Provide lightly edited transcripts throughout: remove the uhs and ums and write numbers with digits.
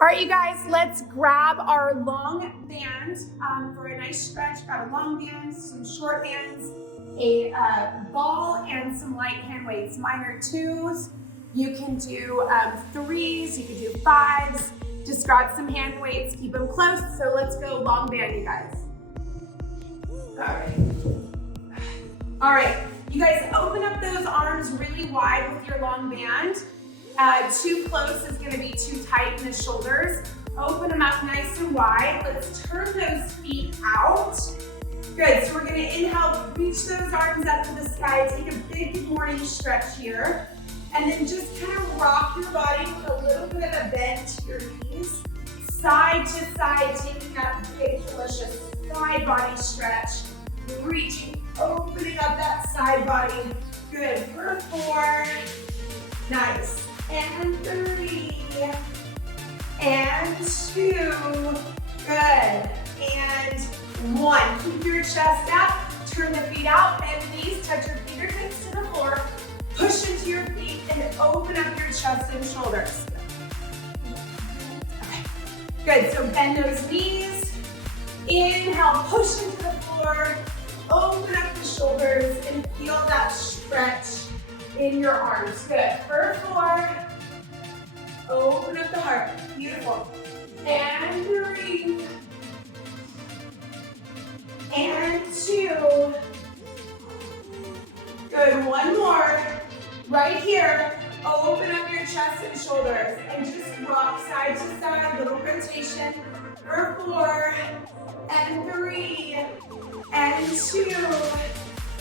All right, you guys, let's grab our long band for a nice stretch. Got a long band, some short bands, a ball, and some light hand weights. Mine are 2s. You can do 3s, you can do 5s. Just grab some hand weights, keep them close. So let's go long band, you guys. All right, you guys open up those arms really wide with your long band. Too close is gonna be too tight in the shoulders. Open them up nice and wide. Let's turn those feet out. Good, so we're gonna inhale, reach those arms up to the sky. Take a big morning stretch here. And then just kind of rock your body with a little bit of a bend to your knees. Side to side, taking that big, delicious side body stretch. Reaching, opening up that side body. Good, for 4. Nice. And 3. And 2. Good. And 1. Keep your chest up. Turn the feet out. Bend the knees. Touch your fingertips to the floor. Push into your feet and open up your chest and shoulders. Okay. Good. So bend those knees. Inhale. Push into the floor. Open up the shoulders and feel that stretch in your arms. Good. For 4. Open up the heart. Beautiful. And 3. And 2. Good. 1 more. Right here. Open up your chest and shoulders and just rock side to side. Little rotation. For 4. And 3. And 2.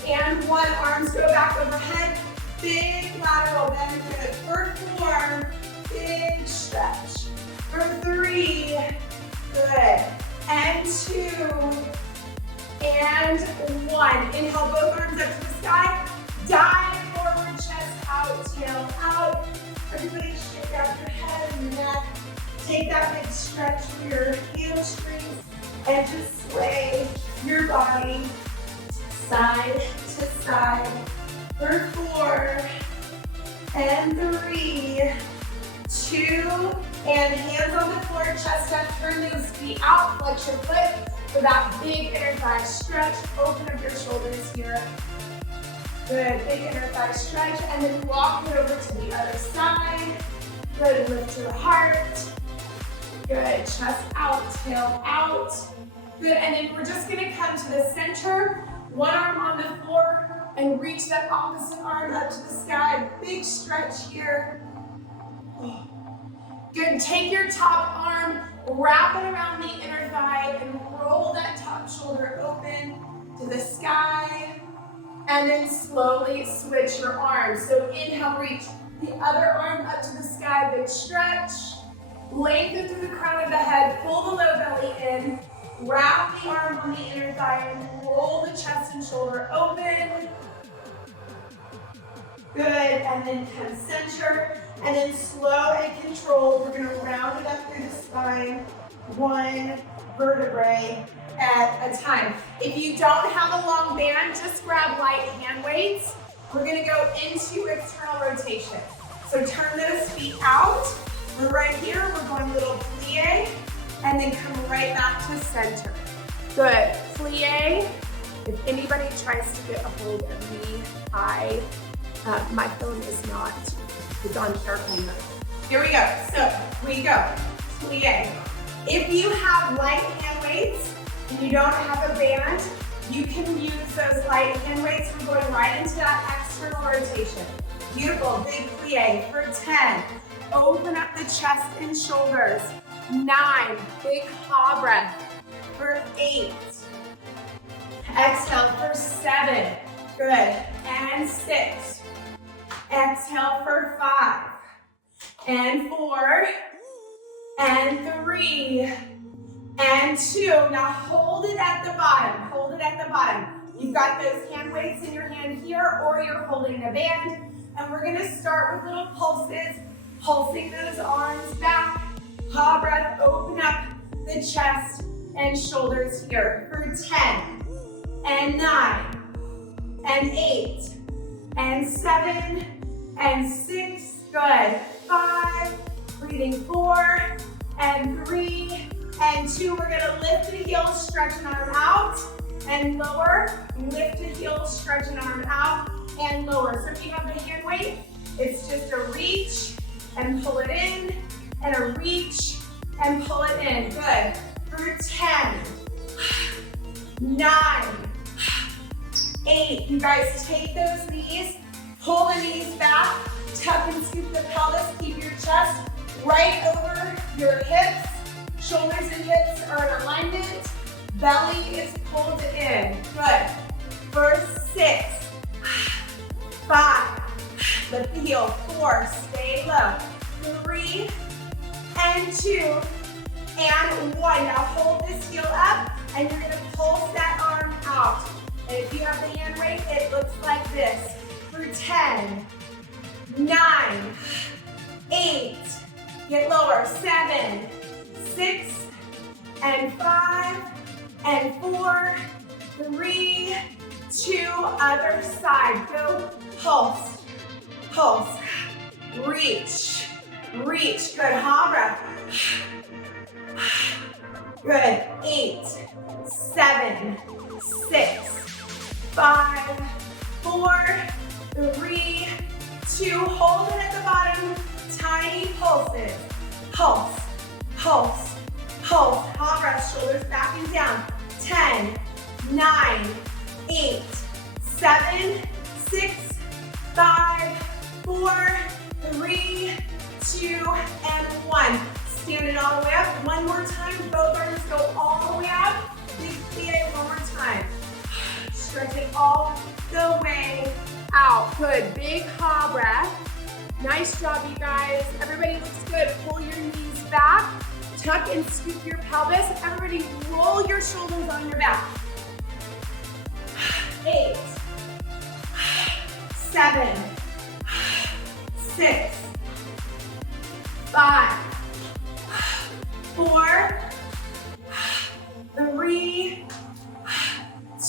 And 1. Arms go back overhead. Big lateral bend. Good. For 4. Big stretch. For 3. Good. And 2. And 1. Inhale, both arms up to the sky. Dive forward, chest out, tail out. Everybody shake out your head and your neck. Take that big stretch for your hamstrings and just sway your body side to side. For 4. And 3. 2. And hands on the floor, chest up. Turn those feet out, flex your foot for that big inner thigh stretch. Open up your shoulders here. Good, big inner thigh stretch. And then walk it over to the other side. Good, lift to the heart. Good, chest out, tail out. Good, and then we're just gonna come to the center. One arm on the floor and reach that opposite arm up to the sky. Big stretch here. Good, take your top arm, wrap it around the inner thigh and roll that top shoulder open to the sky. And then slowly switch your arms. So inhale, reach the other arm up to the sky, big stretch. Lengthen through the crown of the head, pull the low belly in. Wrap the arm on the inner thigh and roll the chest and shoulder open. Good, and then come center. And then slow and controlled, we're gonna round it up through the spine, 1 vertebrae at a time. If you don't have a long band, just grab light hand weights. We're gonna go into external rotation. So turn those feet out. We're right here, we're going a little plie, and then come right back to center. Good, plie. If anybody tries to get a hold of me, my phone is not, it's on airplane mode. Here we go, so we go, plie. If you have light hand weights and you don't have a band, you can use those light hand weights. We're going right into that external rotation. Beautiful, big plie for 10. Open up the chest and shoulders. 9, big ha breath for 8. Exhale for 7, good, and 6. Exhale for 5, and 4, and 3, and 2. Now hold it at the bottom, hold it at the bottom. You've got those hand weights in your hand here, or you're holding a band, and we're gonna start with little pulses, pulsing those arms back. Ha breath, open up the chest and shoulders here for 10, and 9, and 8, and 7, and 6, good. 5, breathing 4, and 3, and 2. We're gonna lift the heels, stretch an arm out, and lower. Lift the heels, stretch an arm out, and lower. So if you have the hand weight, it's just a reach and pull it in, and a reach and pull it in. Good. For 10, 9, 8. You guys take those knees, pull the knees back, tuck and scoop the pelvis, keep your chest right over your hips. Shoulders and hips are in alignment. Belly is pulled in. Good. For 6, 5, lift the heel. 4, stay low. 3, and 2, and 1. Now hold this heel up, and you're gonna pulse that arm out. And if you have the hand weight, it looks like this. For 10, 9, 8, get lower. 7, 6, and 5, and 4, 3, 2, other side. Go pulse, pulse, reach, reach. Good, ha breath. Good, 8, 7, 6, 5, 4, 3, 2. Hold it at the bottom. Tiny pulses. Pulse, pulse, pulse. Ha breath, shoulders back and down. 10, 9, 8, 7, 6, 5, 4, 3, 2, and 1. Stand it all the way up. One more time. Both arms go all the way up. Big plie one more time. Stretch it all the way out. Good. Big ha breath. Nice job, you guys. Everybody looks good. Pull your knees back. Tuck and scoop your pelvis. Everybody roll your shoulders on your back. 8, 7, 6, 5, 4, 3,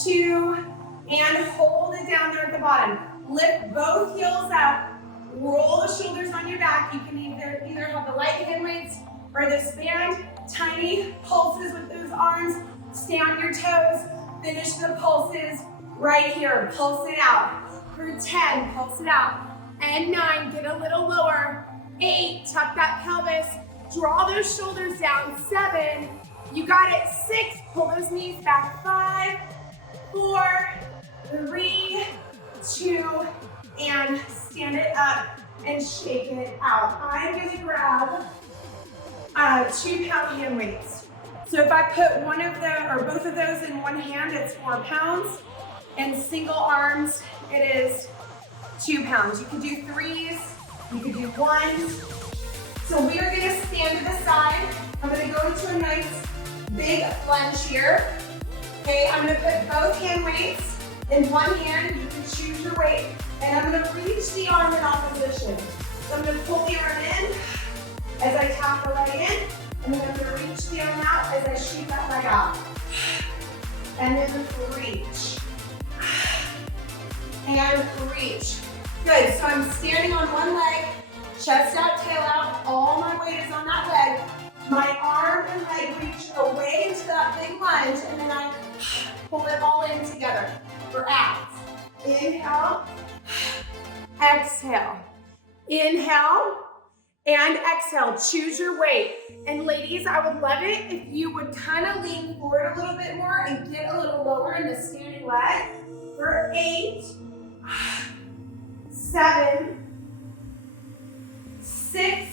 2, and hold it down there at the bottom. Lift both heels up. Roll the shoulders on your back. You can either have the light hand weights or this band. Tiny pulses with those arms. Stay on your toes. Finish the pulses right here. Pulse it out. For 10, pulse it out. And 9, get a little lower. 8, tuck that pelvis. Draw those shoulders down. 7, you got it. 6, pull those knees back. 5, 4, 3, 2, and stand it up and shake it out. I'm gonna grab 2-pound hand weights. So if I put one of the, or both of those in one hand, it's 4 pounds. And single arms, it is 2 pounds. You could do 3s, you could do 1s. So we are gonna stand to the side. I'm gonna go into a nice big lunge here. Okay, I'm gonna put both hand weights in one hand. You can choose your weight. And I'm gonna reach the arm in opposition. So I'm gonna pull the arm in as I tap the leg in. And then I'm gonna reach the arm out as I shoot that leg out. And then reach. And reach. Good, so I'm standing on one leg, chest out, tail out. All my weight is on that leg. My arm and leg reach away into that big lunge, and then I pull it all in together for abs. Inhale, exhale. Inhale and exhale. Choose your weight. And ladies, I would love it if you would kind of lean forward a little bit more and get a little lower in the standing leg. For 8, 7, 6,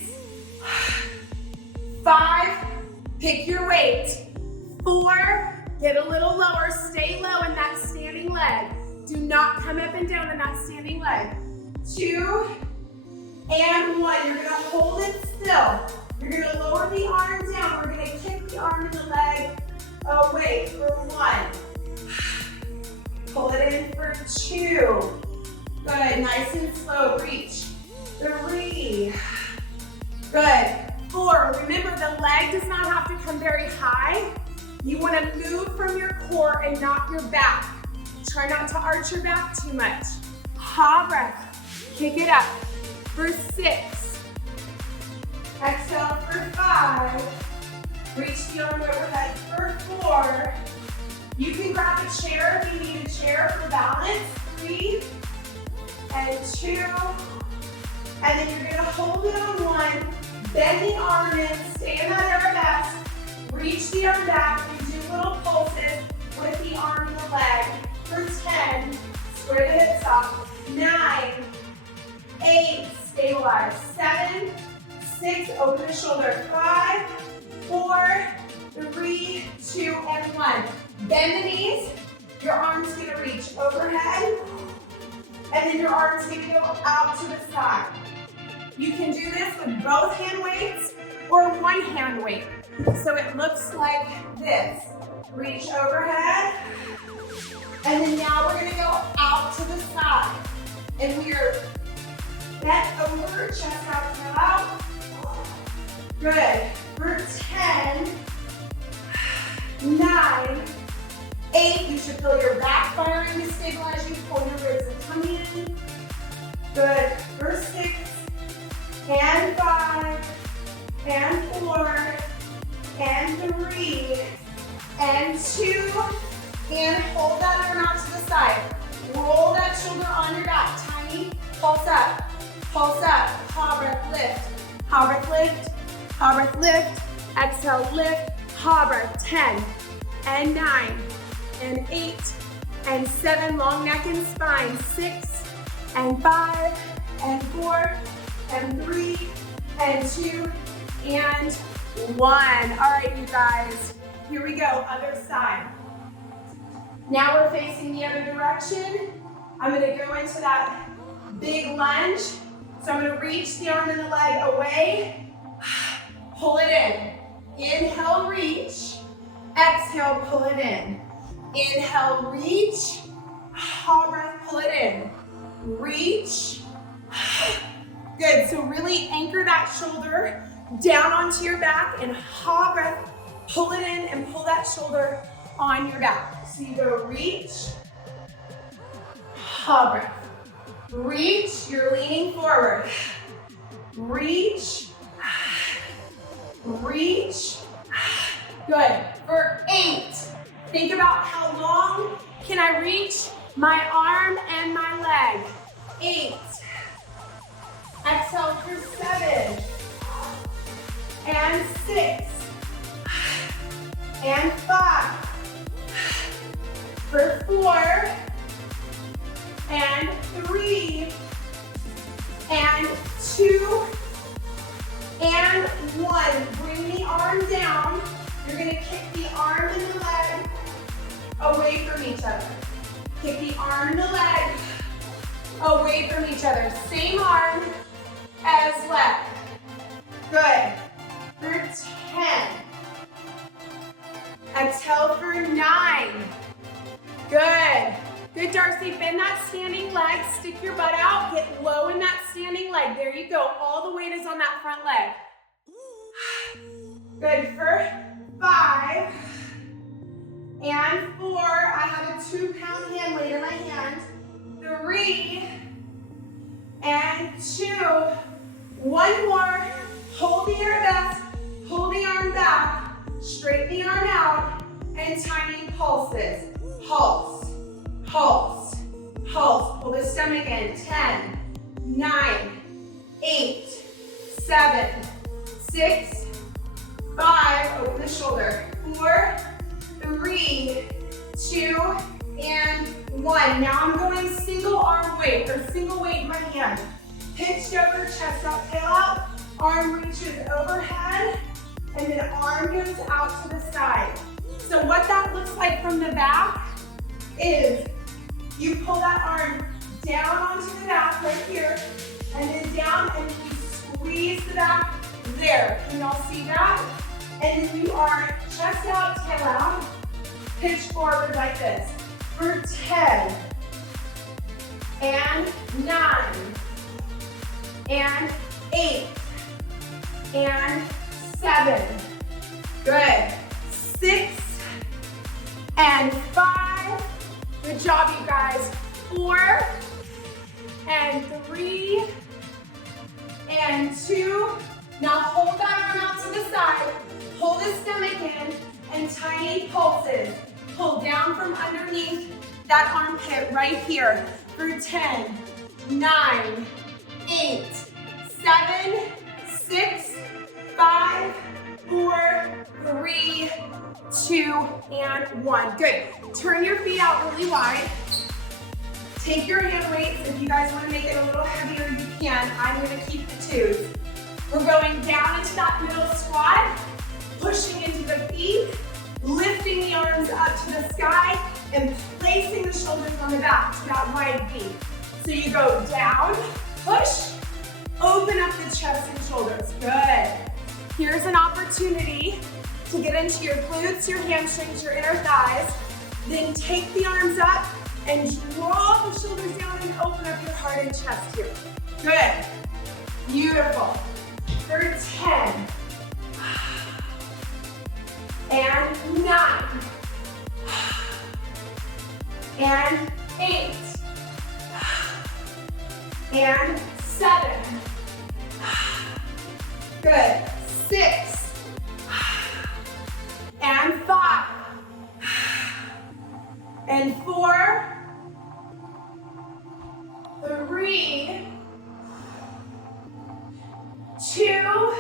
5, pick your weight. 4, get a little lower, stay low in that standing leg. Do not come up and down in that standing leg. 2, and 1. You're gonna hold it still. You're gonna lower the arm down. We're gonna kick the arm and the leg away for 1. Pull it in for 2. Good, nice and slow, reach. 3. Good, 4. Remember, the leg does not have to come very high. You wanna move from your core and not your back. Try not to arch your back too much. Ha breath, kick it up. For 6. Exhale for 5. Reach the arm overhead for 4. You can grab a chair if you need a chair for balance. 3 and 2. And then you're gonna hold it on 1. Bend the arm in, stay in that arabesque. Reach the arm back and do little pulses with the arm and the leg. For 10, square the hips up. 9, 8, stabilize. 7, 6, open the shoulder. 5, 4, 3, 2, and 1. Bend the knees. Your arm's gonna reach overhead. And then your arm's gonna go out to the side. You can do this with both hand weights or one hand weight. So it looks like this. Reach overhead. And then now we're gonna go out to the side. And we are bent over, chest out, tail out. Good. For 10, 9, 8. You should feel your back firing to stabilize you. Pull your ribs and tummy in. Good. For 6, and 5, and 4, and 3, and 2, and hold that arm out to the side. Roll that shoulder on your back. Tiny, pulse up, ha breath, lift, ha breath, lift, ha breath, lift, exhale, lift, ha breath, 10, and 9, and 8, and 7, long neck and spine, 6, and 5, and 4, and 3, and 2, and 1. All right, you guys, here we go, other side. Now we're facing the other direction. I'm gonna go into that big lunge. So I'm gonna reach the arm and the leg away, pull it in. Inhale, reach. Exhale, pull it in. Inhale, reach. Ha breath, pull it in. Reach. Good, so really anchor that shoulder down onto your back and ha breath, pull it in and pull that shoulder on your back. So you go reach, ha breath. Reach, you're leaning forward. Reach, reach. Good, for 8. Think about how long can I reach my arm and my leg. 8. Exhale for 7, and 6, and 5, for 4, and 3, and 2, and 1. Bring the arm down. You're gonna kick the arm and the leg away from each other. Kick the arm and the leg away from each other. Same arm as leg. Good. For 10. Exhale for 9. Good. Good, Darcy. Bend that standing leg. Stick your butt out. Get low in that standing leg. There you go. All the weight is on that front leg. Good. For 5 and 4. I have a 2-pound hand weight in my hand. 3 and 2. 1 more. Hold the arabesque. Pull the arm back. Straighten the arm out. And tiny pulses. Pulse. Pulse. Pulse. Pull the stomach in. 10, 9, 8, 7, 6, 5. Open the shoulder. 4, 3, 2, and 1. Now I'm going single arm weight or single weight in my hand. Pitched over, chest out, tail out. Arm reaches overhead, and then arm goes out to the side. So what that looks like from the back is you pull that arm down onto the back right here, and then down, and you squeeze the back there. Can y'all see that? And then you are chest out, tail out, pitch forward like this. For 10, and 9, and 8, and 7. Good. 6 and 5. Good job, you guys. 4 and 3 and 2. Now hold that arm out to the side. Pull the stomach and tiny pulses. Pull down from underneath that armpit right here for 10, 9, 8, 7, 6, 5, 4, 3, 2, and 1. Good. Turn your feet out really wide. Take your hand weights. If you guys want to make it a little heavier, you can. I'm going to keep the 2s. We're going down into that middle squat, pushing into the feet, lifting the arms up to the sky, and placing the shoulders on the back to that wide V. So you go down, push, open up the chest and shoulders. Good. Here's an opportunity to get into your glutes, your hamstrings, your inner thighs. Then take the arms up and draw the shoulders down and open up your heart and chest here. Good. Beautiful. For 10. And 9. And 8. And 7. Good. 6. And 5. And 4. 3. 2.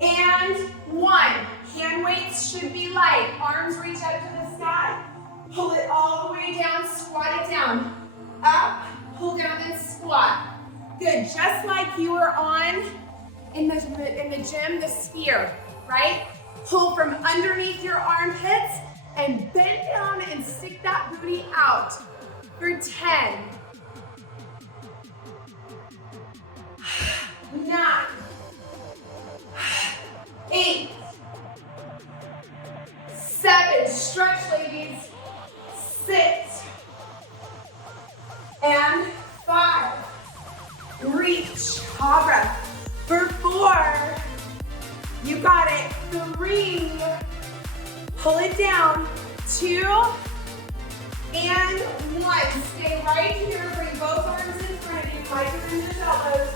And 1. Hand weights should be light. Arms reach up to the sky. Pull it all the way down. Squat it down. Up. Pull down and squat. Good. Just like you were on in the gym, the sphere, right? Pull from underneath your armpits and bend down and stick that booty out for 10. 9. 8. 7. Stretch, ladies. 6. And 5. Reach. Cobra. For 4. You got it. 3. Pull it down. 2. And 1. Stay right here. Bring both arms in front of you. Like your fingers, elbows.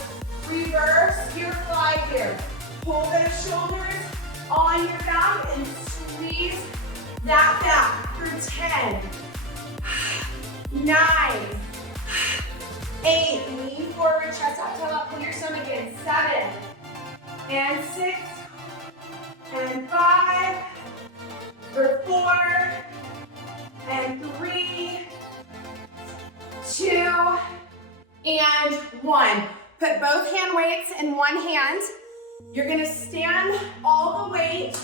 Reverse your fly here. Pull those shoulders on your back and squeeze that back for 10, 9, 8, lean forward, chest out, tail out, pull your stomach in, 7, and 6, and 5, for 4, and 3, 2, and 1. Put both hand weights in one hand. You're gonna stand all the weight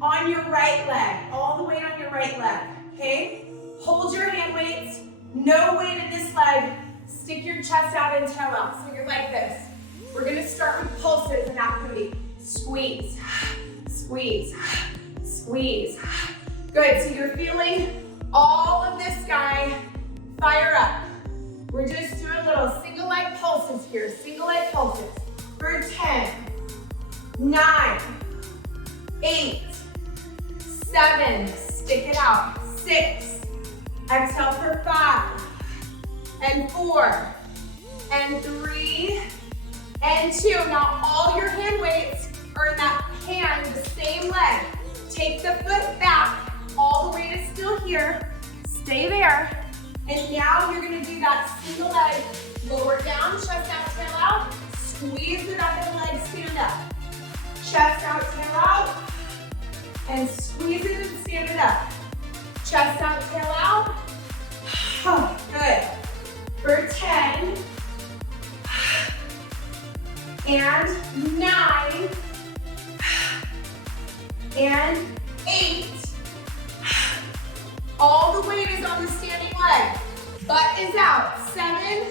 on your right leg, all the weight on your right leg, okay? Hold your hand weights, no weight in this leg. Stick your chest out and tail out, so you're like this. We're gonna start with pulses in that booty. Squeeze, squeeze, squeeze. Good, so you're feeling all of this guy fire up. We're just doing little single leg pulses here, single leg pulses. For 10, 9, 8, 7, stick it out, 6, exhale for 5, and 4, and 3, and 2. Now all your hand weights are in that hand, the same leg. Take the foot back, all the weight is still here, stay there. And now you're gonna do that single leg, lower down, chest out, tail out, squeeze the back of the leg, stand up. Chest out, tail out, and squeeze it and stand it up. Chest out, tail out. Good. For 10, and 9, and 8. All the weight is on the standing leg. Butt is out. 7.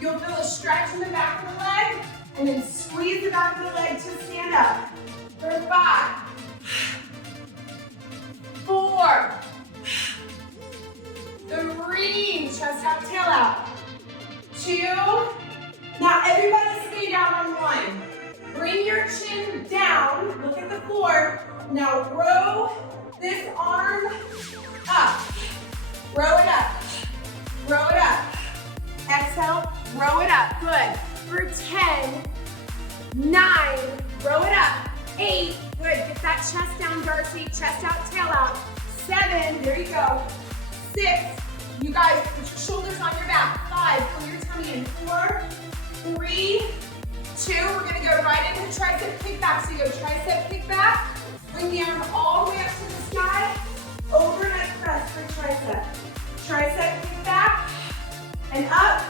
You'll feel a stretch in the back of the leg, and then squeeze the back of the leg to stand up. For 5, 4, 3, chest out, tail out. 2. Now everybody stay down on 1. Bring your chin down, look at the floor. Now row this arm up. Row it up. Row it up. Exhale, row it up. Good. For 10, 9, row it up. 8, good. Get that chest down, Darcy. Chest out, tail out. 7, there you go. 6, you guys put your shoulders on your back. 5, pull your tummy in. 4, 3, 2, we're gonna go right into tricep kickback. So you go tricep kickback, bring the arm all the way up to the sky, overhead press for tricep. Tricep kickback, and up,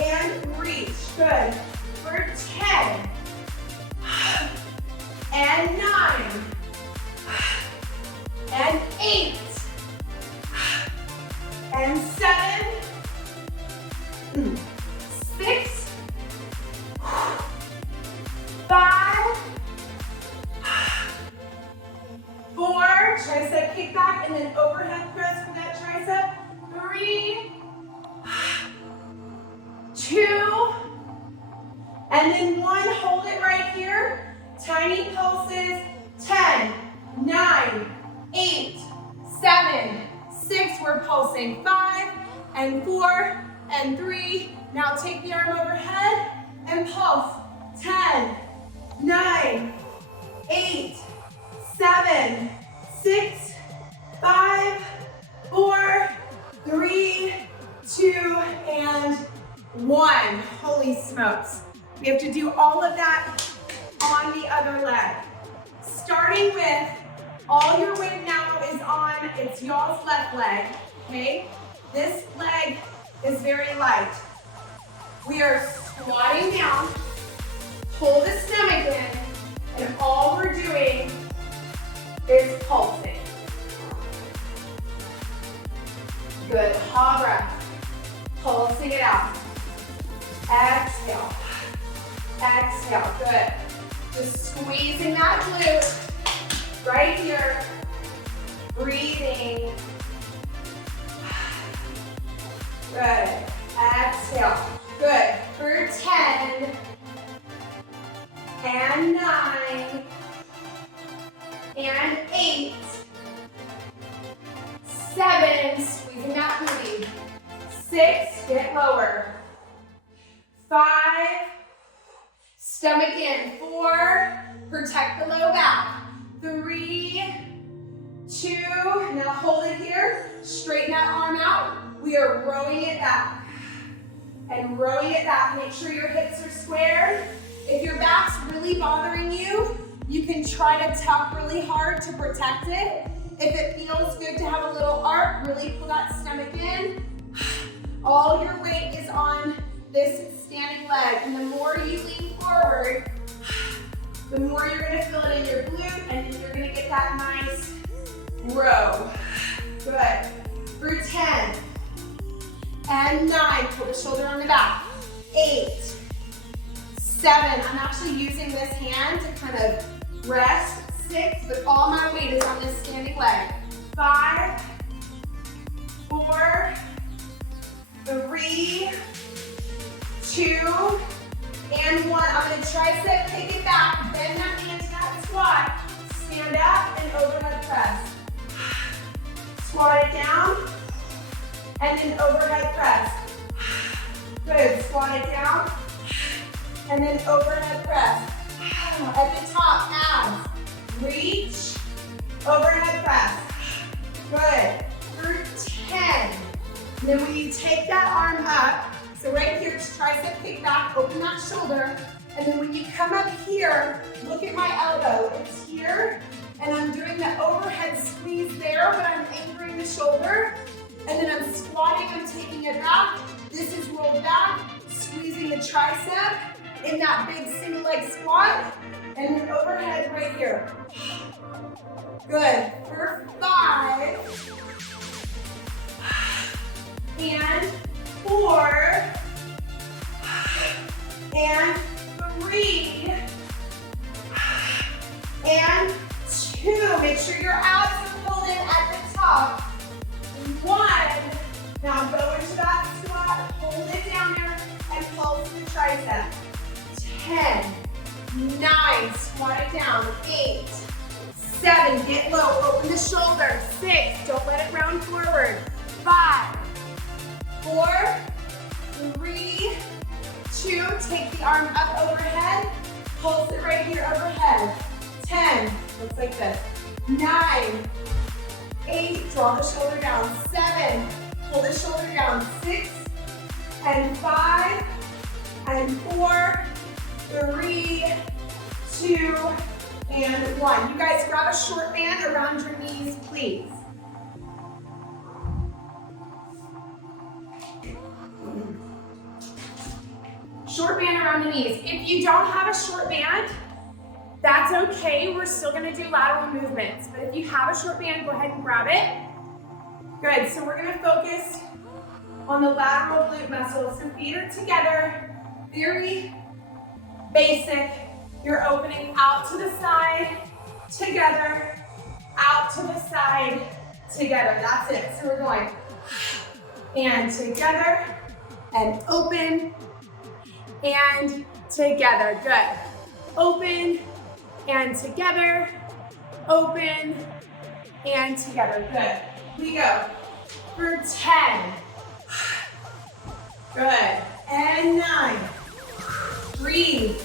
and reach. Good. For 10, and 9, and 8, and 7, 6, 5, 4, tricep kickback, and then overhead press for that tricep. 3, 2, and then 1, hold it right here. Tiny pulses. 10, 9, 8, 7, 6, we're pulsing. 5, and 4, and 3. Now take the arm overhead and pulse. 10, 9, 8, 7, 6, 5, 4, 3, 2, and 1. Holy smokes. We have to do all of that on the other leg. Starting with, all your weight now is on, it's y'all's left leg, okay? This leg is very light. We are squatting down, pull the stomach in, and all we're doing is pulsing. Good, ha breath. Pulsing it out. Exhale. Exhale, good. Just squeezing that glute right here. Breathing. Good. Exhale. Good. For 10, and 9, and 8, 7, squeezing that booty. 6, get lower. 5, stomach in. 4, protect the low back. 3, 2, now hold it here. Straighten that arm out. We are rowing it back. And rowing it back. Make sure your hips are squared. If your back's really bothering you, you can try to tuck really hard to protect it. If it feels good to have a little arc, really pull that stomach in. All your weight is on this standing leg. And the more you lean forward, the more you're gonna feel it in your glute, and then you're gonna get that nice row. Good. For 10, and 9, put the shoulder on the back. 8, 7, I'm actually using this hand to kind of rest. 6, but all my weight is on this standing leg. 5, 4, 3, 2, and 1. I'm going to tricep kick it back, bend that knee into that squat, stand up and overhead press. Squat it down, and then overhead press. Good, squat it down, and then overhead press. At the top, abs, reach, overhead press. Good, for 10. And then when you take that arm up, so right here, just tricep kick back, open that shoulder, and then when you come up here, look at my elbow. It's here, and I'm doing the overhead squeeze there, but I'm anchoring the shoulder, and then I'm squatting, I'm taking it back. This is rolled back, squeezing the tricep in that big single leg squat, and then overhead right here. Good, for 5, and 4, and 3, and 2. Make sure your abs are pulled in at the top. 1. Now go into that squat, hold it down there, and pulse the tricep. 10, 9, squat it down. 8, 7, get low, open the shoulder. 6, don't let it round forward. 5, 4, 3, 2, take the arm up overhead, pulse it right here overhead. 10, looks like fix this. 9, 8, draw the shoulder down. 7, pull the shoulder down. 6, and 5, and 4, 3, 2, and 1. You guys grab a short band around your knees, please. Short band around the knees. If you don't have a short band, that's okay. We're still gonna do lateral movements. But if you have a short band, go ahead and grab it. Good, so we're gonna focus on the lateral glute muscles. So feet are together, very basic. You're opening out to the side, together, out to the side, together. That's it. So we're going and together, and open, and together. Good. Open, and together, open, and together. Good. We go for 10. Good. And 9. Breathe.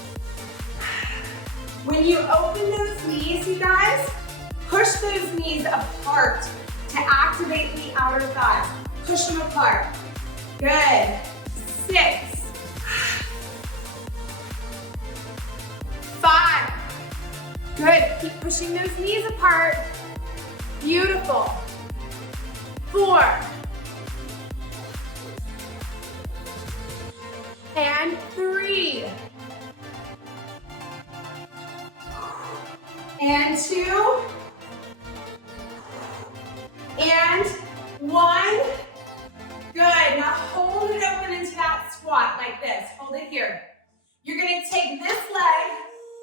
When you open those knees, you guys, push those knees apart to activate the outer thighs. Push them apart. Good. 6. 5. Good. Keep pushing those knees apart. Beautiful. 4. And 3. And 2. And 1. Good. Now hold it open into that squat like this. Hold it here. You're going to take this leg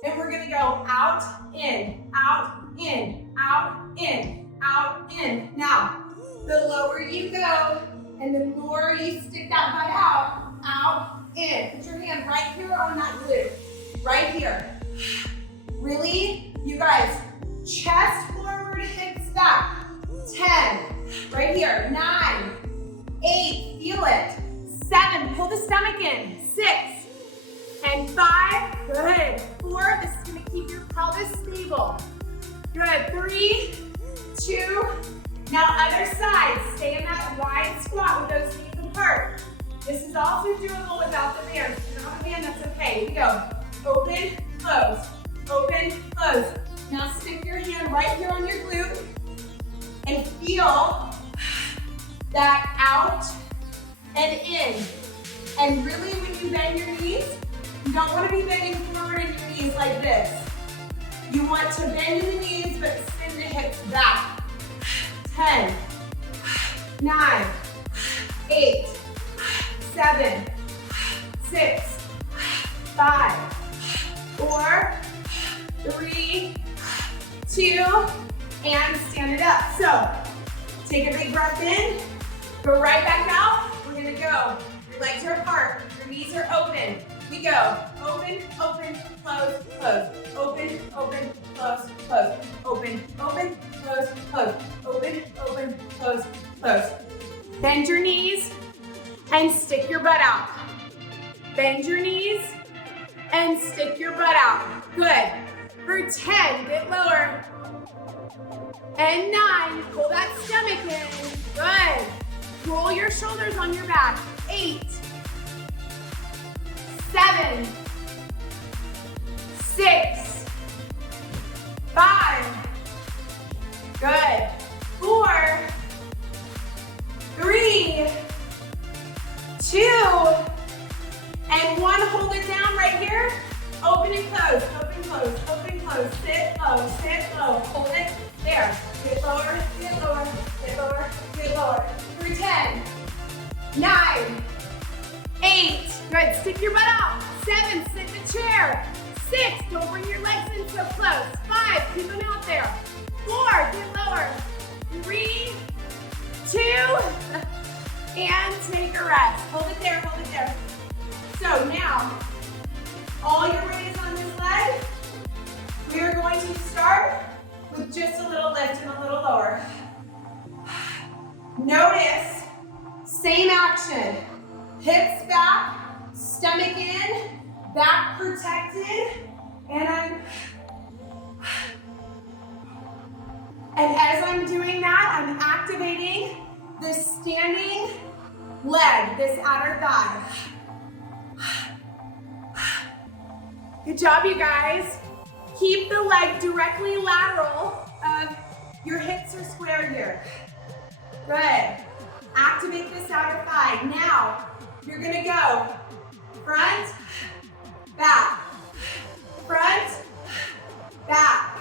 and we're going to go out, in, out, in, out, in, out, in. Now, the lower you go and the more you stick that butt out, in. Put your hand right here on that glute. Right here. Really, you guys, chest forward, hips back. 10. Right here. 9. 8. Feel it. 7. Pull the stomach in. 6. And 5. Good. 4. This is going to keep your pelvis stable. Good. 3. 2. Now other side. Stay in that wide squat with those knees apart. This is also doable without the band. If you don't have a band, that's okay. We go. Open, close. Open, close. Now stick your hand right here on your glute and feel that out and in. And really when you bend your knees, you don't want to be bending forward in your knees like this. You want to bend in the knees but send the hips back. 10, 9, 8, 7, 6, 5, 4, 3, 2, and stand it up. So, take a big breath in, go right back out. We're gonna go. Your legs are apart, your knees are open. We go. Open, open, close, close. Open, open, close, close. Open, open, close, close. Open, open, close, close. Bend your knees and stick your butt out. Bend your knees and stick your butt out. Good. For 10, get lower. And 9, pull that stomach in. Good. Roll your shoulders on your back. 8, 7, 6, 5. Good. 4, 3, 2, and 1. Hold it down right here. Open and close, open, close, open, close. Sit low, hold it there. Get lower, get lower, get lower, get lower. For 10, 9, 8, good, stick your butt out. 7, sit in the chair. 6, don't bring your legs in so close. 5, keep them out there. 4, get lower. 3, 2, and take a rest. Hold it there, hold it there. So now, all your weight is on this leg. We are going to start with just a little lift and a little lower. Notice, same action. Hips back, stomach in, back protected, and I'm doing that, I'm activating the standing leg, this outer thigh. Good job, you guys. Keep the leg directly lateral of your hips are square here. Good. Activate this outer thigh. Now, you're gonna go front, back, front, back,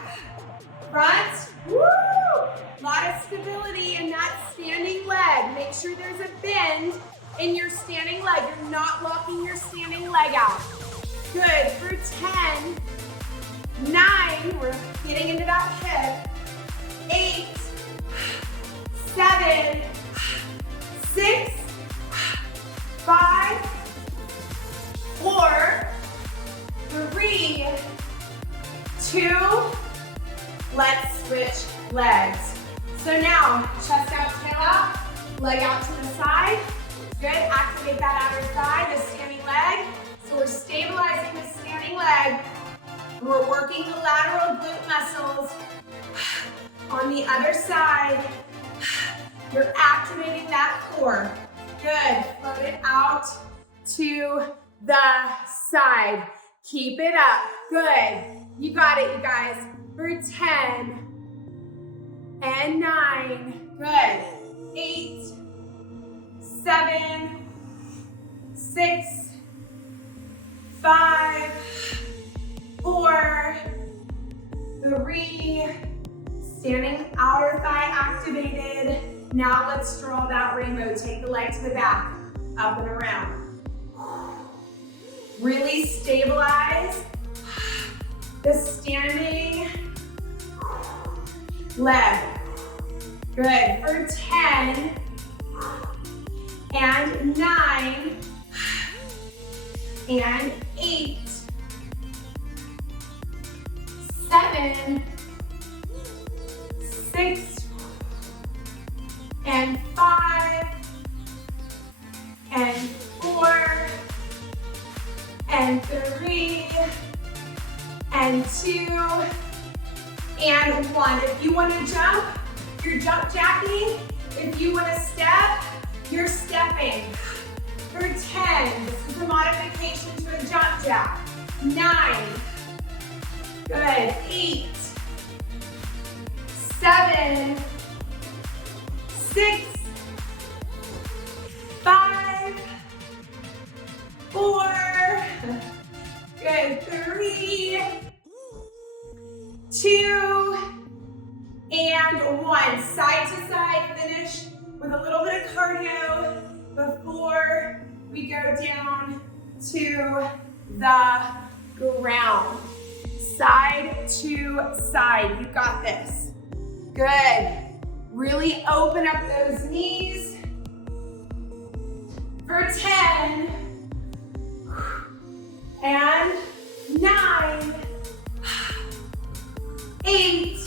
front. Woo! A lot of stability in that standing leg. Make sure there's a bend in your standing leg. You're not locking your standing leg out. Good. For 10, 9, we're getting into that hip. 8, 7, 6, 5, 4, 3, 2, let's switch legs. So now, chest out, tail out, leg out to the side. Good, activate that outer thigh, the standing leg. So we're stabilizing the standing leg. We're working the lateral glute muscles. On the other side, you're activating that core. Good, float it out to the side. Keep it up, good. You got it, you guys. For 10 and 9, good. 8, 7, 6, 5, 4, 3, standing outer thigh activated. Now let's draw that rainbow. Take the leg to the back, up and around. Really stabilize the standing leg. Good. For 10 and 9 and 8, 7, 6, and 5, and 4, and 3, and 2, and 1. If you want to jump, you're jump jacking. If you want to step, you're stepping. For 10, this is a modification to a jump jack. 9, good. 8, 7, 6, 5, 4, good. 3, 2, and 1. Side to side, finish with a little bit of cardio before we go down to the ground. Side to side, you got this. Good. Really open up those knees. For 10 and 9, 8,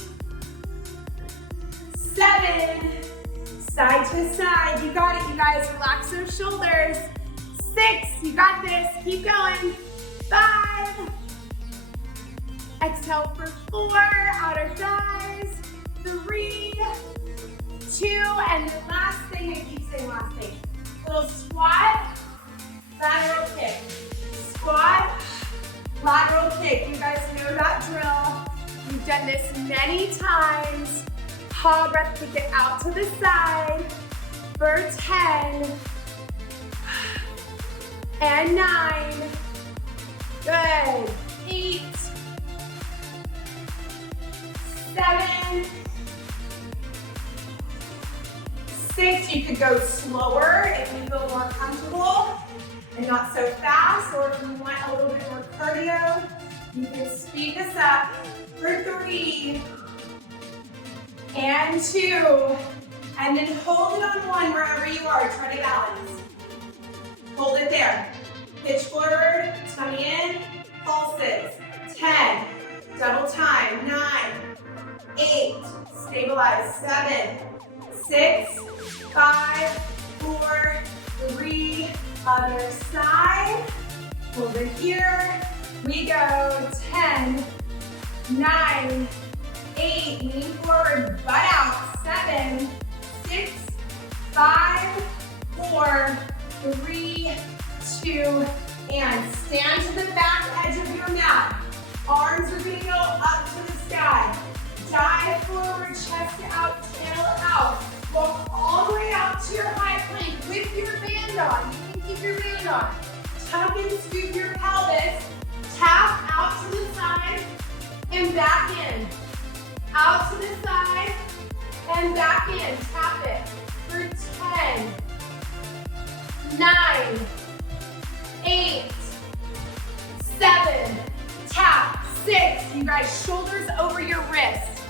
7, side to side. You got it, you guys. Relax those shoulders. 6, you got this. Keep going. 5. Exhale for 4, outer thighs. 3, 2, and the last thing, I keep saying last thing. Little squat, lateral kick. Squat, lateral kick. You guys know that drill. You've done this many times. Paw breath, kick it out to the side. For 10 and 9. Good. 8, 7, 6. You could go slower if you feel more comfortable and not so fast, or if you want a little bit more cardio, you can speed this up. For 3 and 2, and then hold it on 1 wherever you are. Try to balance. Hold it there. Pitch forward, tummy in, pulses. 10, double time. 9, 8, stabilize. 7, 6, 5, 4, 3, other side. Hold it here. We go. 10, 9, 8, lean forward, butt out. 7, 7, 6, 5, 4, 3, 2, and stand to the back edge of your mat. Arms are gonna go up to the sky. Dive forward, chest out, tail out. Walk all the way out to your high plank with your band on. You can keep your band on. Tuck and scoop your pelvis. Tap out to the side and back in. Out to the side and back in. Tap it for 10, 9, 8, 7, tap, 6. You guys, shoulders over your wrists.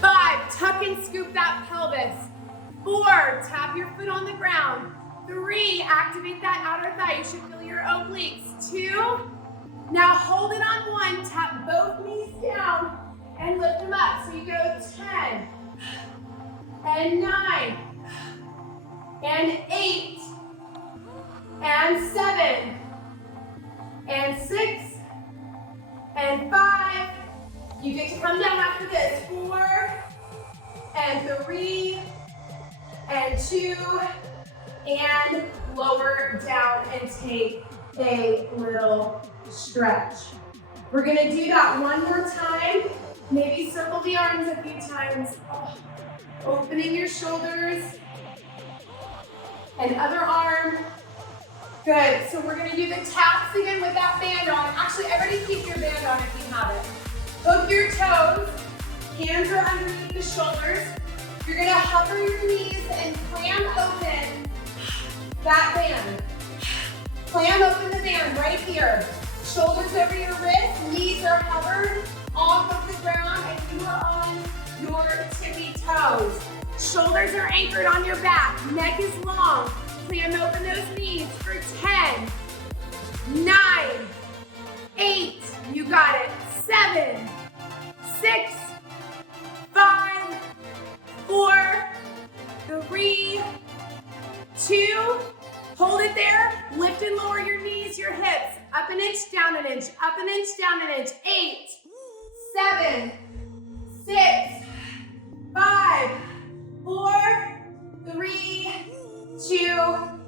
5, tuck and scoop that pelvis. 4, tap your foot on the ground. 3, activate that outer thigh. You should feel your obliques. 2, now hold it on 1, tap both knees down and lift them up. So you go 10, and 9, and 8, and 7, and 6, and 5. You get to come down after this. 4, and 3, and 2, and lower down and take a little stretch. We're gonna do that one more time. Maybe circle the arms a few times. Opening your shoulders. And other arm. Good, so we're gonna do the taps again with that band on. Actually, everybody keep your band on if you have it. Hook your toes. Hands are underneath the shoulders. You're gonna hover your knees and clam open that band. Clam open the band right here. Shoulders over your wrists, knees are hovered off of the ground, and you are on your tippy toes. Shoulders are anchored on your back, neck is long. Clam open those knees for 10, 9, 8, you got it, 7, 6, 5, 4, 3, 2, hold it there, lift and lower your knees, your hips, up an inch, down an inch, up an inch, down an inch, 8, 7, 6, 5, 4, 3, 2,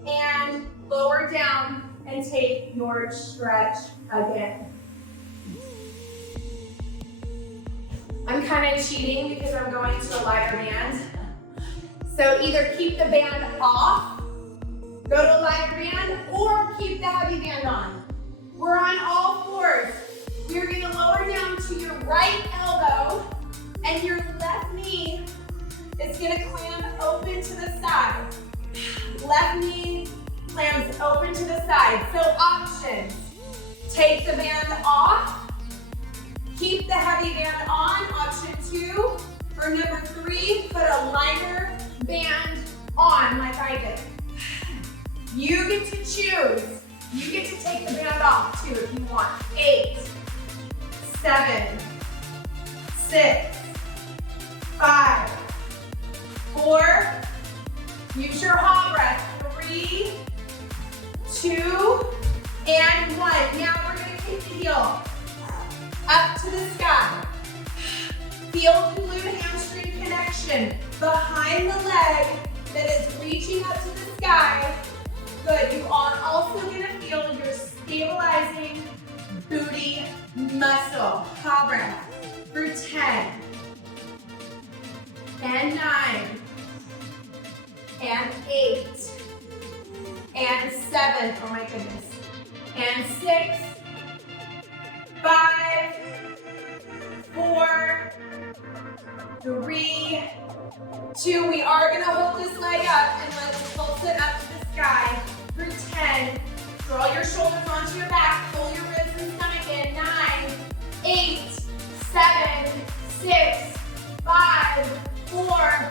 and lower down and take your stretch again. I'm kind of cheating because I'm going to a lighter band. So either keep the band off, go to a lighter band, or keep the heavy band on. We're on all fours. You're gonna lower down to your right elbow, and your left knee is gonna clam open to the side. Left knee clams open to the side. So options, take the band off, keep the heavy band on, option 2. Or number 3, put a lighter band on like I did. You get to choose. You get to take the band off too if you want. 8, 7, 6, 5, 4, use your hot breath. 3, 2, and 1. Now we're gonna kick the heel up to the sky. Feel the glute hamstring connection behind the leg that is reaching up to the sky. Good, you are also gonna feel your stabilizing booty muscle. Hot breath for 10, and 9, and 8, and 7, oh my goodness, and 6, 5, 4, 3, 2. We are gonna hold this leg up and let's pulse it up to the sky for 10. Draw your shoulders onto your back, pull your ribs and stomach in. 9, 8, 7, 6, 5, 4,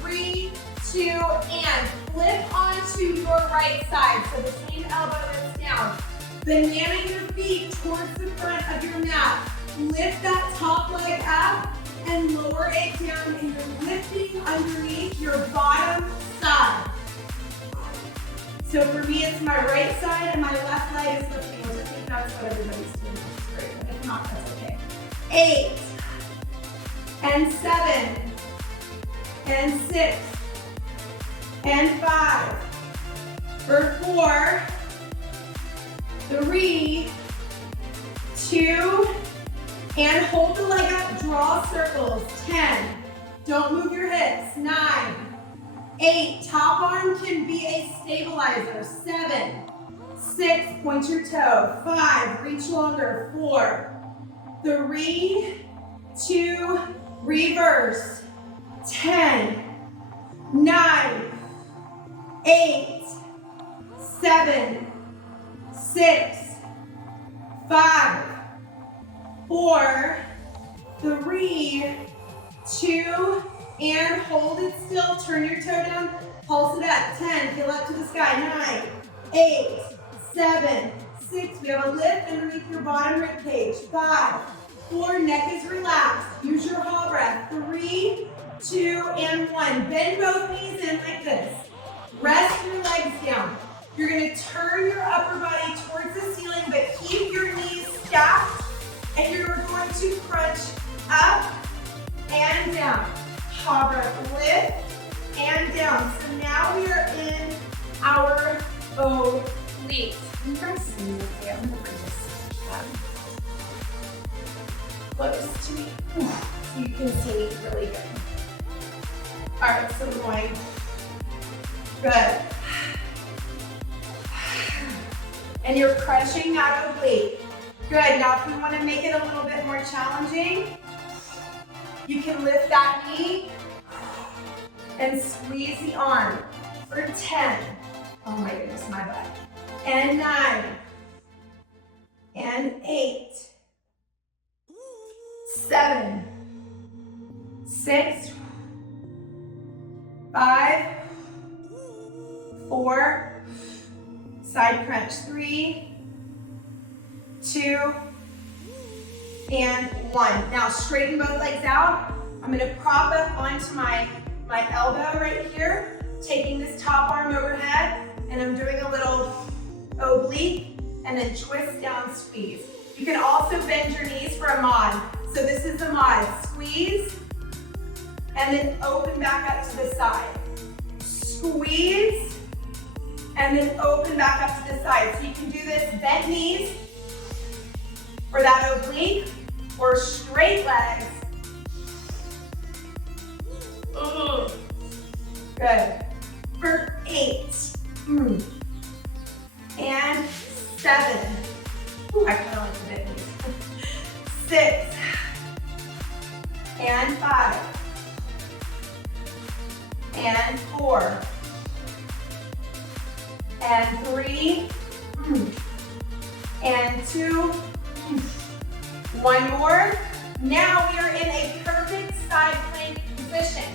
3, 2, and flip onto your right side. So the same elbow is down. Banana your feet towards the front of your mat. Lift that top leg up and lower it down, and you're lifting underneath your bottom side. So for me, it's my right side and my left leg is lifting, which I think that's what everybody's doing. That's great, but if not, that's okay. 8, and 7, and 6, and 5, for 4, 3, 2, and hold the leg up, draw circles, 10, don't move your hips, 9, 8, top arm can be a stabilizer, 7, 6, point your toe, 5, reach longer, 4, 3, 2, reverse, 10, 9, 8, 7, 6, 5, 4, 3, 2, and hold it still. Turn your toe down, pulse it up. 10, feel up to the sky. 9, 8, 7, 6. We have a lift underneath your bottom rib cage. 5, 4, neck is relaxed. Use your whole breath. 3, 2, and 1. Bend both knees in like this. Rest your legs down. You're going to turn your upper body towards the ceiling, but keep your knees stacked, and you're going to crunch up and down. Jaw breath, lift and down. So now we are in our obliques. You guys see me? Okay, I'm going to bring this close to me so you can see really good. All right, so we're going good. And you're crunching that oblique. Good, now if you want to make it a little bit more challenging, you can lift that knee and squeeze the arm for 10. Oh my goodness, my butt. And 9. And 8. 7. 6. 5. 4. Side crunch. 3, 2, and 1. Now straighten both legs out. I'm going to prop up onto my elbow right here, taking this top arm overhead, and I'm doing a little oblique, and then twist down, squeeze. You can also bend your knees for a mod. So this is the mod. Squeeze, and then open back up to the side. Squeeze, and then open back up to the side. So you can do this bent knees for that oblique, or straight legs. Good. For 8. And 7. Ooh, I kind of like the bent knees. 6. And 5. And 4. And 3. And 2. 1 more. Now we are in a perfect side plank position.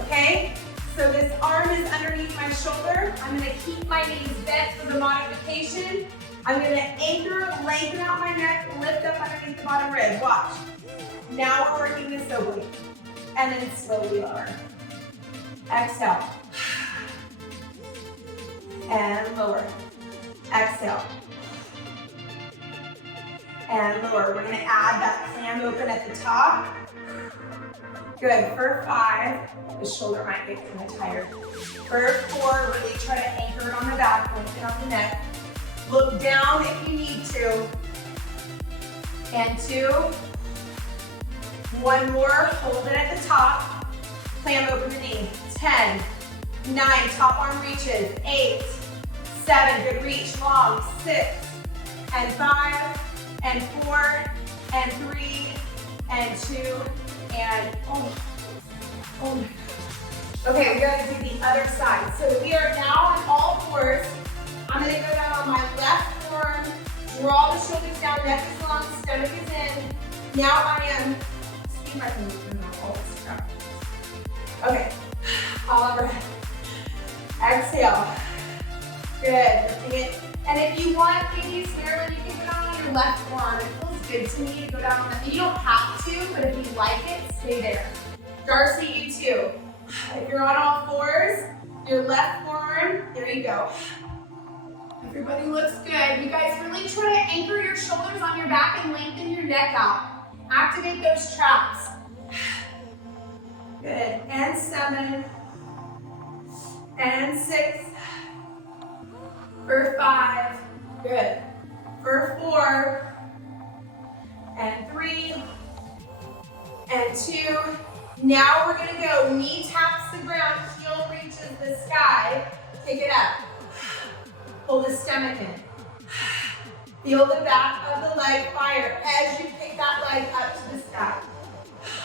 Okay? So this arm is underneath my shoulder. I'm going to keep my knees bent for the modification. I'm going to anchor, lengthen out my neck, lift up underneath the bottom rib. Watch. Now we're working this oblique. And then slowly lower. Exhale. And lower. Exhale. And lower. We're going to add that clam open at the top. Good. For 5, the shoulder might get kind of tired. For 4, really try to anchor it on the back, lengthen on the neck. Look down if you need to. And 2. 1 more. Hold it at the top. Clam open the knee. 10. 9. Top arm reaches. 8. 7. Good reach. Long. 6. And 5. And 4. And 3. And 2. And okay, we're going to do the other side. So we are now on all fours. I'm going to go down on my left forearm, draw the shoulders down, neck is long, stomach is in. Now I am, see if I can move all this crap. Okay, all breath. Exhale. Good, lifting it. And if you want, maybe Marilyn, you can go down on your left forearm. It feels good to me to go down on that. You don't have to, but if you like it, stay there. Darcy, you too. If you're on all fours, your left forearm, there you go. Everybody looks good. You guys really try to anchor your shoulders on your back and lengthen your neck out. Activate those traps. Good. and 7, and 6, for 5, good, for 4, and 3, and 2. Now we're gonna go knee taps the ground, heel reaches the sky, kick it up. Pull the stomach in. Feel the back of the leg fire as you kick that leg up to the sky.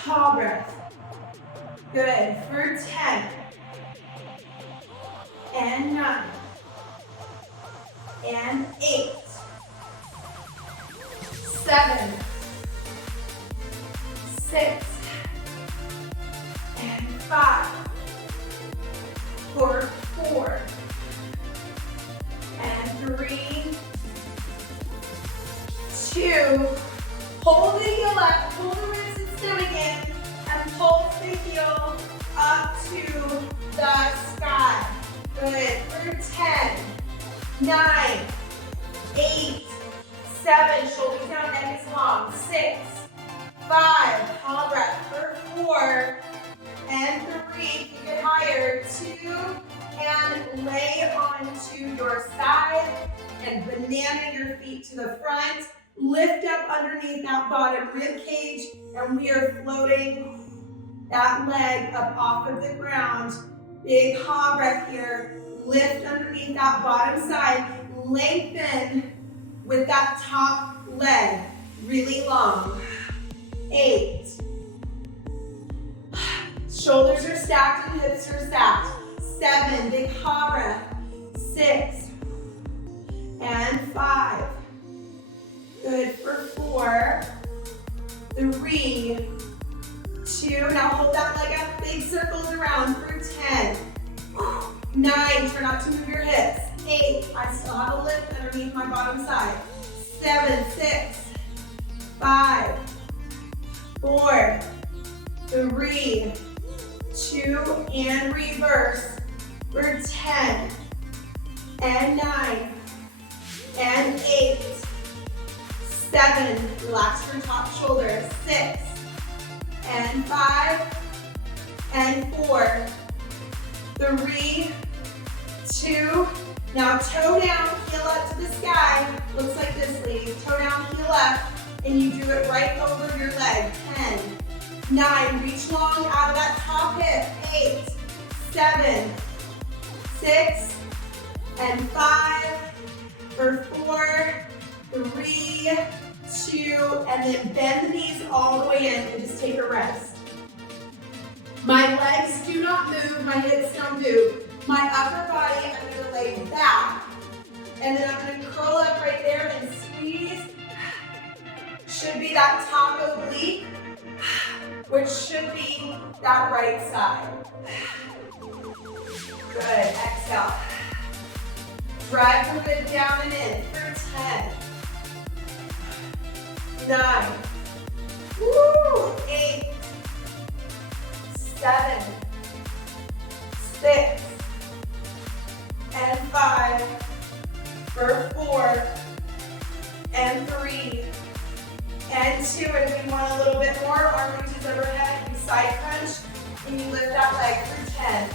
All breath. Good, for 10, and 9, and 8, 7, 6, and 5, for 4, and 3, 2, hold the heel up, pull the ribs and stomach in, and pulse the heel up to the sky. Good, for 10, 9, 8, 7, shoulders down, neck is long, 6, 5, tall breath, for 4, and 3, kick it higher, 2, and lay onto your side, and banana your feet to the front, lift up underneath that bottom rib cage, and we are floating that leg up off of the ground. Big ha breath here, lift underneath that bottom side, lengthen with that top leg, really long. 8, shoulders are stacked and hips are stacked. 7, big ha breath. 6, and 5. Good, for 4, 3, 2, now hold that leg up, big circles around, for 10, 9, try not to move your hips. 8, I still have a lift underneath my bottom side. 7, 6, 5, 4, 3, 2, and reverse. For 10, and 9, and 8, 7, relax your top shoulder. 6, and 5, and 4, 3, 2, now toe down, heel up to the sky. Looks like this, ladies. Toe down, heel up, and you do it right over your leg. 10, 9, reach long out of that top hip. 8, 7, 6, and 5, for 4, 3, 2, and then bend the knees all the way in and just take a rest. My legs do not move, my hips don't move. My upper body, I'm gonna lay back, and then I'm gonna curl up right there and squeeze. Should be that top oblique, which should be that right side. Good, exhale. Drive the rib down and in for 10, 9, woo, 8, 7, 6, and 5, for 4, and 3, and 2, and we want a little bit more, arm reaches overhead, you side crunch, and you lift that leg for 10,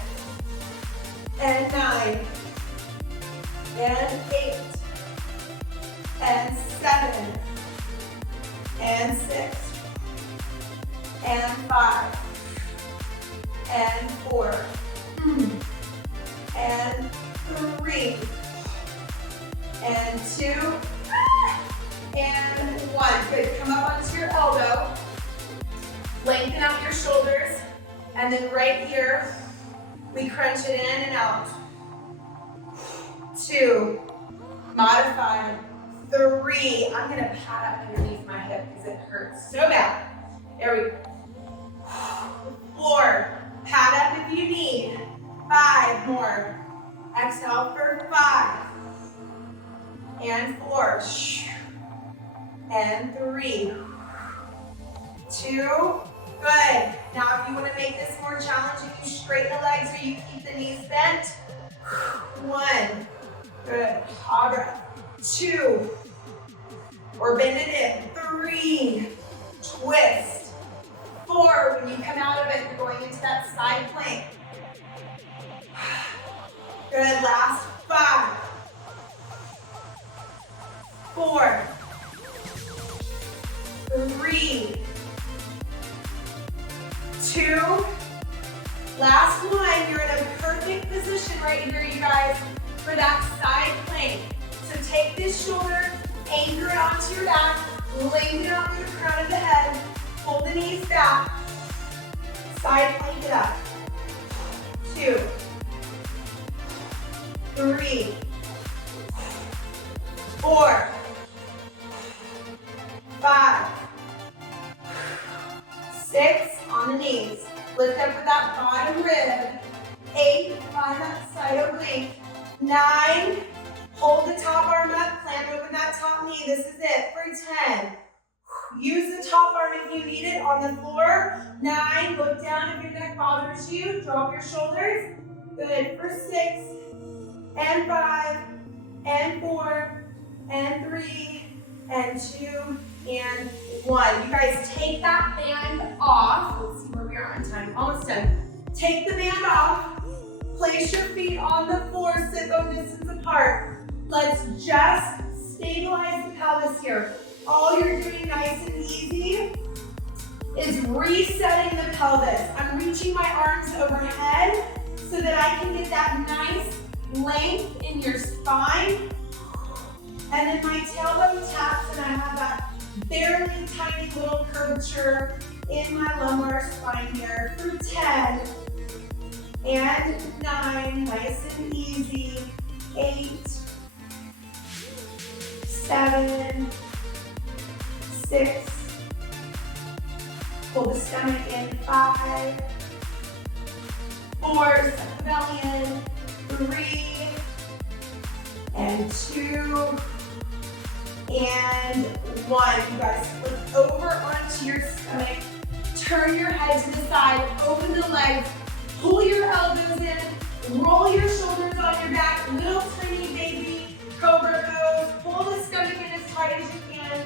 and 9, and 8, and 7, and 6, and 5, and 4, and 3, and 2, and 1. Good, come up onto your elbow, lengthen out your shoulders, and then right here, we crunch it in and out. 2, modified. 3, I'm gonna pat up underneath my hip because it hurts so bad. There we go. 4, pat up if you need. 5 more. Exhale for 5, and 4, and 3, 2, good. Now if you want to make this more challenging, you straighten the legs or you keep the knees bent. 1, good, all right. 2, or bend it in. 3, twist. 4, when you come out of it, you're going into that that side plank. Good, last 5, 4, 3, 2, last one. You're in a perfect position right here, you guys, for that side plank. So take this shoulder, anchor it onto your back, lengthen it over the crown of the head, pull the knees back, side plank it up. 2, 3, 4, 5, 6, on the knees. Lift up with that bottom rib. 8, find that side oblique. 9, hold the top arm up, plant open that top knee. This is it for 10. Use the top arm if you need it on the floor. 9, look down if your neck bothers you. Drop your shoulders. Good, for 6, and 5, and 4, and 3, and 2, and 1. You guys take that band off. Let's see where we are on time. Almost done. Take the band off. Place your feet on the floor, sit bone distance apart. Let's just stabilize the pelvis here. All you're doing nice and easy is resetting the pelvis. I'm reaching my arms overhead so that I can get that nice length in your spine. And then my tailbone taps and I have that barely tiny little curvature in my lumbar spine here for 10 and 9, nice and easy. 8, 7, 6, pull the stomach in. 5, 4, set the belly in. 3, and 2, and 1. You guys flip over onto your stomach. Turn your head to the side. Open the legs. Pull your elbows in. Roll your shoulders on your back. Little tiny baby cobra pose. Pull the stomach in as tight as you can.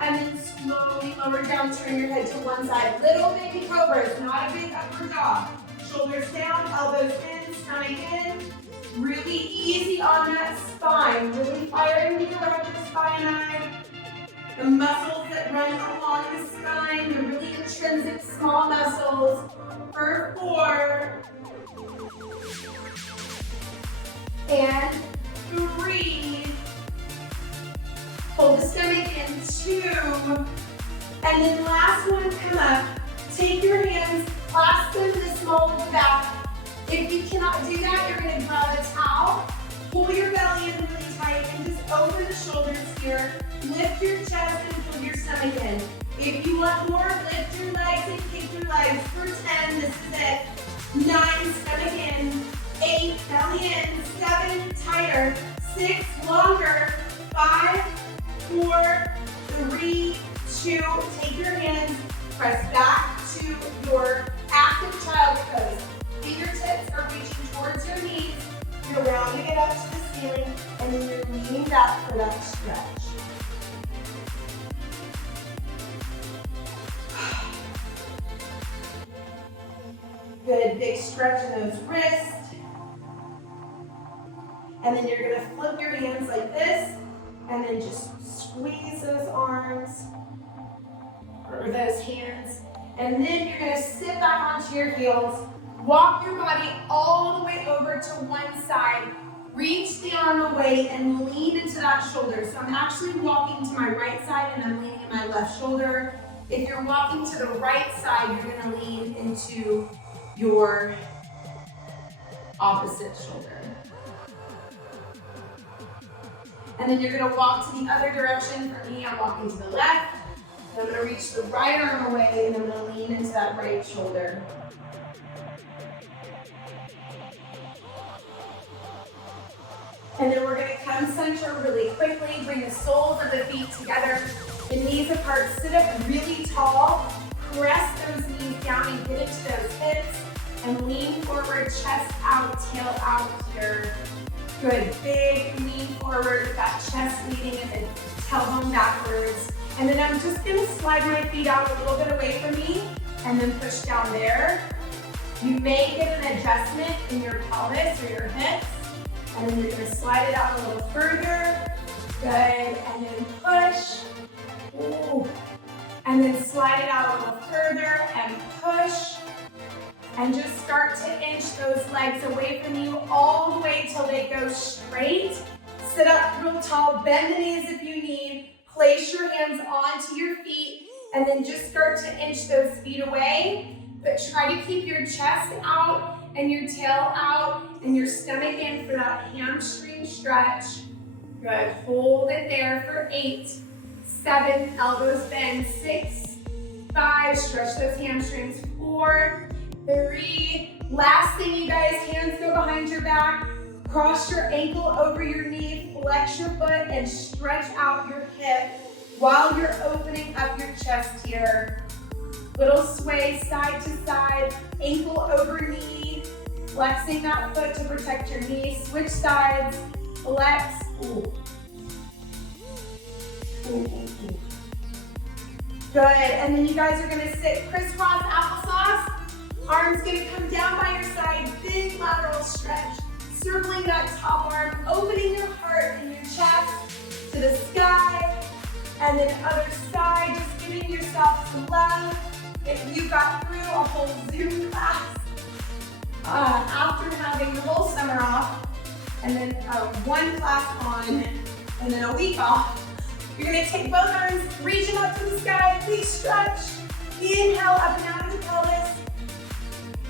And then slowly lower down. Turn your head to one side. Little baby cobras. Not a big upward dog. Shoulders down. Elbows in. Stomach in. Really easy on that spine. Really firing the erector spine. The muscles that run along the spine, the really intrinsic small muscles. For 4, and 3. Pull the stomach in. 2, and then last one, come up. Take your hands, clasp them to the small of the back. If you cannot do that, you're going to grab a towel, pull your belly in really tight, and just open the shoulders here. Lift your chest and pull your stomach in. If you want more, lift your legs and kick your legs. For 10, this is it. 9, stomach in. 8, belly in. 7, tighter. 6, longer. 5, 4, 3, 2. Take your hands, press back to your active child pose. Fingertips are reaching towards your knees. You're rounding it up to the ceiling, and then you're leaning back for that stretch. Good, big stretch in those wrists. And then you're gonna flip your hands like this, and then just squeeze those arms, or those hands. And then you're gonna sit back onto your heels. Walk your body all the way over to one side. Reach the arm away and lean into that shoulder. So I'm actually walking to my right side and I'm leaning in my left shoulder. If you're walking to the right side, you're gonna lean into your opposite shoulder. And then you're gonna walk to the other direction. For me, I'm walking to the left. And I'm gonna reach the right arm away and I'm gonna lean into that right shoulder. And then we're gonna come center really quickly. Bring the soles of the feet together. The knees apart. Sit up really tall. Press those knees down and get into those hips. And lean forward, chest out, tail out here. Good, big lean forward with that chest leading and the tailbone backwards. And then I'm just gonna slide my feet out a little bit away from me and then push down there. You may get an adjustment in your pelvis or your hips, and then you're gonna slide it out a little further. Good, and then push. Ooh. And then slide it out a little further and push. And just start to inch those legs away from you all the way till they go straight. Sit up real tall, bend the knees if you need. Place your hands onto your feet, and then just start to inch those feet away. But try to keep your chest out and your tail out and your stomach in for that hamstring stretch. Good, hold it there for 8, 7, elbows bend, 6, 5, stretch those hamstrings, 4, 3, last thing you guys, hands go behind your back, cross your ankle over your knee, flex your foot and stretch out your hip while you're opening up your chest here. Little sway side to side, ankle over knee, flexing that foot to protect your knee, switch sides, flex. Ooh. Ooh, ooh, ooh. Good, and then you guys are gonna sit crisscross applesauce. Arms gonna come down by your side, big lateral stretch. Circling that top arm, opening your heart and your chest to the sky. And then other side, just giving yourself some love. If you got through a whole Zoom class after having the whole summer off, and then one class on, and then a week off, you're gonna take both arms, reach them up to the sky, big stretch. Inhale up and out of the pelvis.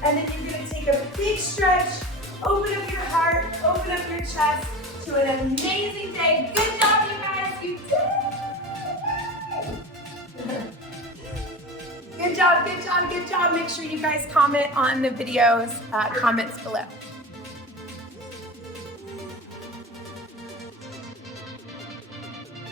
And then you're gonna take a big stretch, open up your heart, open up your chest to an amazing day. Good job, you guys, you did it. Good job, good job, good job. Make sure you guys comment on the video's comments below.